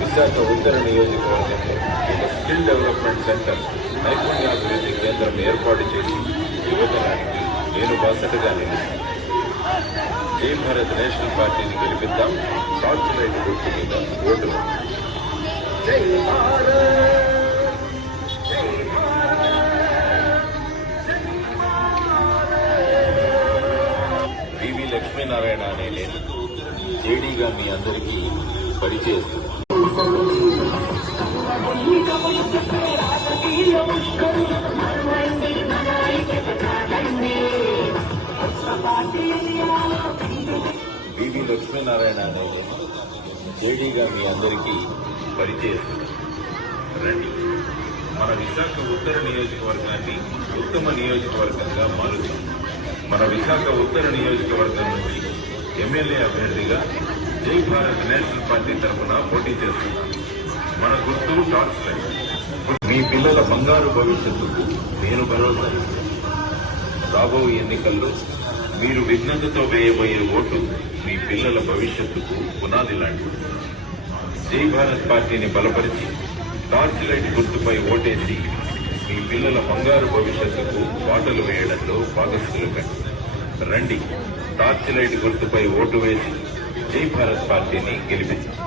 విశాఖ ఉత్తర నియోజకవర్గంలో ఒక skill development centre నైపుణ్యాభివృద్ధి కేంద్రం ఏర్పాటు చేసి యువతరానికి నేను బాసటగా నిలుస్తాను. జై భారత్ నేషనల్ పార్టీని గెలిపిద్దాం. టార్చ్ లైట్ గుర్తు మీద ఓటు. జై భారత్. పివి లక్ష్మీనారాయణ అనే నేను జేడీగా మీ అందరికీ పరిచయిస్తున్నాను. పివి లక్ష్మీనారాయణ అనే నేను జేడీగా మీ అందరికీ పరిచయిస్తున్నాను. రండి, మన విశాఖ ఉత్తర నియోజకవర్గాన్ని ఉత్తమ నియోజకవర్గంగా మారుతాం. మన విశాఖ ఉత్తర నియోజకవర్గం నుంచి ఎమ్మెల్యే అభ్యర్థిగా జై భారత్ నేషనల్ పార్టీ తరఫున పోటీ చేస్తున్నాను. మన గుర్తు టార్చ్ లైట్. మీ పిల్లల బంగారు భవిష్యత్తుకు నేను భరోసా ఇస్తాను. రాబోయే ఎన్నికల్లో మీరు విఘ్నతతో వేయబోయే ఓటు మీ పిల్లల భవిష్యత్తుకు పునాది లాంటిది. జై భారత్ పార్టీని బలపరిచి టార్చ్ లైట్ గుర్తుపై ఓటేసి మీ పిల్లల బంగారు భవిష్యత్తుకు బాటలు వేయడంలో భాగస్థులు కండి. రండి, టార్చ్ లైట్ గుర్తుపై ఓటు వేసి జై భారత్ పార్టీని గెలిపించండి.